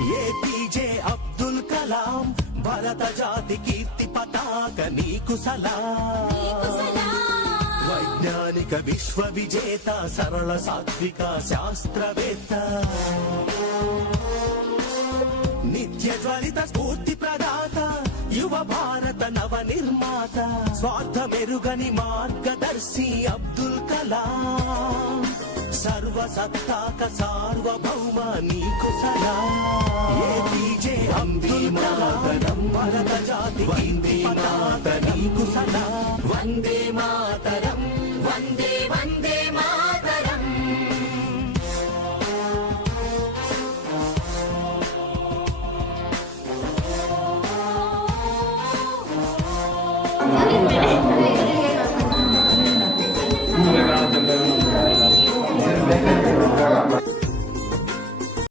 APJ Abdul Kalam భరత జాతి కీర్తి పతాక నీకు సలాం. వైజ్ఞానిక విశ్వ విజేత సరళ సాత్విక శాస్త్రవేత్త నిత్య జ్వలిత స్ఫూర్తి ప్రదాత యువ భారత నవ నిర్మాత స్వార్థమెరుగని మార్గదర్శి అబ్దుల్ కలాం. సర్వసత్తాక సార్వభౌమ నీకు సలాం. ఏపీజే అబ్దుల్ కలాం భరత జాతి కీర్తి పతాక నీకు సలాం. వందే మాతరం వందే